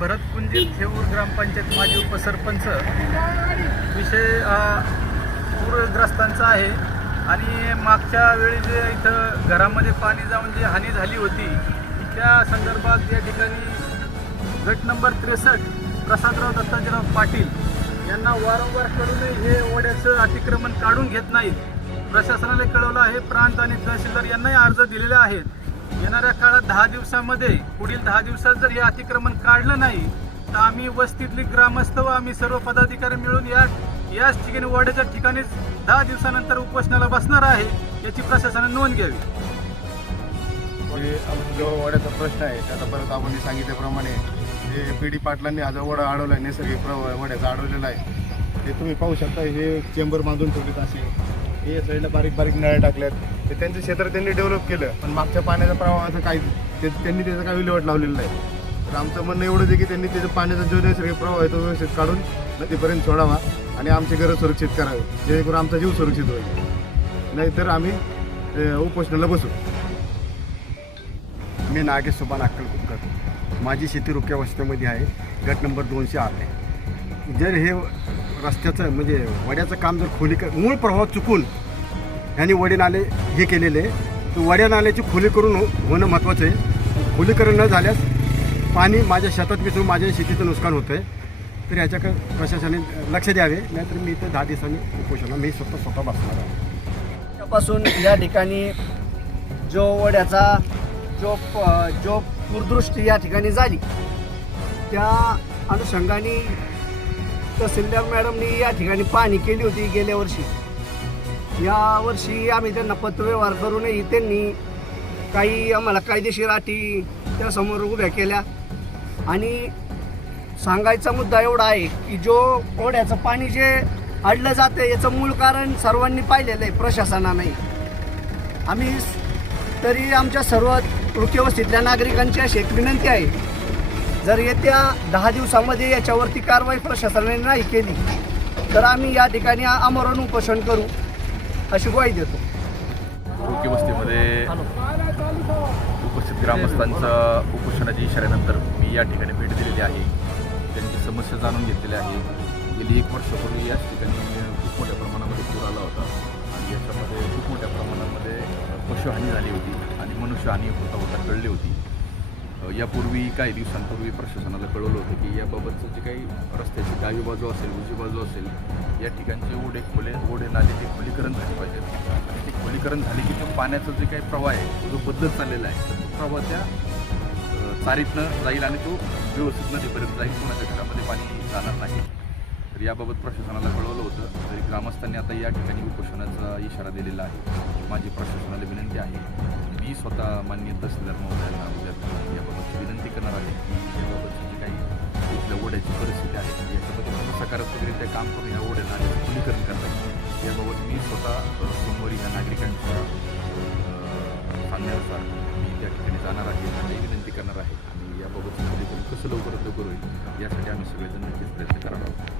भरतकुंजी थेऊर ग्रामपंचायत माजी उपसरपंच. विषय हा पूरग्रस्तांचा आहे आणि मागच्या वेळी जे इथं घरामध्ये पाणी जाऊन जी हानी झाली होती त्या संदर्भात या ठिकाणी गट नंबर 63 प्रसादराव दत्ताजीराव पाटील यांना वारंवार कळूनही हे ओढ्याचं अतिक्रमण काढून घेत नाहीत. प्रशासनाला कळवलं आहे. प्रांत आणि तहसीलदार यांनाही अर्ज दिलेले आहेत. येणाऱ्या काळात 10 दिवसामध्ये पुढील 10 दिवसात जर हे अतिक्रमण काढलं नाही तर आम्ही वस्तीतली ग्रामस्थ व आम्ही सर्व पदाधिकारी मिळून याच ठिकाणी ओढ्याच्या ठिकाणीच 10 दिवसानंतर उपोषणाला बसणार आहे. याची प्रशासनाने नोंद घ्यावी. जो ओढ्याचा प्रश्न आहे त्याचा परत आपण सांगितल्याप्रमाणे हे पीडी पाटलांनी हा जो ओढा अडवला आहे, नैसर्गिक ओढ्याचा अडवलेला आहे. ते तुम्ही पाहू शकता. हे चेंबर बांधून ठेवलेत असे. हे साईडला बारीक बारीक नळ्या टाकल्यात. ते त्यांचं क्षेत्र त्यांनी डेव्हलप केलं पण मागच्या पाण्याचा प्रवाहाचं काही त्यांनी त्याचं काही विल्हेवाट लावलेलं नाही. तर आमचं म्हणणं एवढंच आहे की त्यांनी त्याचा पाण्याचा जो नैसर्गिक प्रवाह आहे तो व्यवस्थित काढून नदीपर्यंत सोडावा आणि आमचे घरं सुरक्षित करावे जेणेकरून आमचा जीव सुरक्षित होईल. नाहीतर आम्ही उपोषणाला बसू. मी नागेश सुभान अक्कलकुटकर. माझी शेती रुक्या वस्त्यामध्ये आहे. गट नंबर 208 आहे. जर हे रस्त्याचं म्हणजे वड्याचं काम जर मूळ प्रवाह चुकून ह्यांनी वडे नाले हे केलेले तर वड्या नाल्याची खोली करून होणं महत्त्वाचं आहे. खोलीकरण न झाल्यास पाणी माझ्या शेतात मिसळून माझ्या शेतीचं नुकसान होतं आहे. तर याच्याकडे प्रशासनाने लक्ष द्यावे. नाहीतर मी इथं 10 दिवसांनी उपोषणाला मी स्वतः बसणार आहे. त्यापासून या ठिकाणी जो वड्याचा जो पूरदृष्टी या ठिकाणी झाली त्या अनुषंगाने तहसीलदार मॅडमनी या ठिकाणी पाहणी केली होती गेल्या वर्षी. या वर्षी आम्ही त्यांना पत्रव्यवहार करूनही त्यांनी काही आम्हाला कायदेशीर अटी त्यासमोर उभ्या केल्या. आणि सांगायचा मुद्दा एवढा आहे की जो ओढ्याचं पाणी जे अडलं जातं याचं मूळ कारण सर्वांनी पाहिलेलं आहे, प्रशासनाने. आम्ही तरी आमच्या सर्व रुक्यवस्तीतल्या नागरिकांची अशी एक विनंती आहे, जर येत्या 10 दिवसामध्ये याच्यावरती कारवाई प्रशासनाने नाही केली तर आम्ही या ठिकाणी आमरण उपोषण करू अशी ग्वाही देतो. रुक्यवस्तीमध्ये उपस्थित ग्रामस्थांचा उपोषणाच्या इशाऱ्यानंतर मी या ठिकाणी भेट दिलेली आहे. त्यांची समस्या जाणून घेतलेली आहे. गेली 1 वर्षापूर्वी याच ठिकाणी खूप मोठ्या प्रमाणामध्ये पूर आला होता आणि याच्यामध्ये खूप मोठ्या प्रमाणामध्ये पशुहानी झाली होती आणि मनुष्यहानी होता कळली होती. यापूर्वी काही दिवसांपूर्वी प्रशासनाला कळवलं होतं की याबाबतचं जे काही रस्त्याची डावी बाजू असेल उजवी बाजू असेल या ठिकाणचे ओढे नाले ते खोलीकरण झाले पाहिजेत. आणि ते खोलीकरण झाले की तो पाण्याचा जे काही प्रवाह आहे जो बदलत चाललेला आहे तर तो प्रवाह त्या चारीतनं जाईल आणि तो व्यवस्थित नदीपर्यंत जाईल. कोणाच्या घरामध्ये पाणी जाणार नाही. तर याबाबत प्रशासनाला कळवलं होतं. तरी ग्रामस्थांनी आता या ठिकाणी उपोषणाचा इशारा दिलेला आहे. माझी प्रशासनाला विनंती आहे. मी स्वतः माननीय तहसीलदार महोदयांना याबाबतची विनंती करणार आहे की याबाबतची जी काही इथल्या ओढ्याची परिस्थिती आहे याच्याबद्दल कसं सकारात्मकरित्या काम करून या ओढ्या नाल्याचं खुलीकरण करतात याबाबत मी स्वतः सोमवारी ह्या नागरिकांच्या सांगण्यानुसार मी त्या ठिकाणी जाणार आहे आणि विनंती करणार आहे. आणि याबाबतचं खुलीकरण कसं लवकरात लवकर होईल यासाठी आम्ही सगळेजण नक्कीच प्रयत्न करणार आहोत.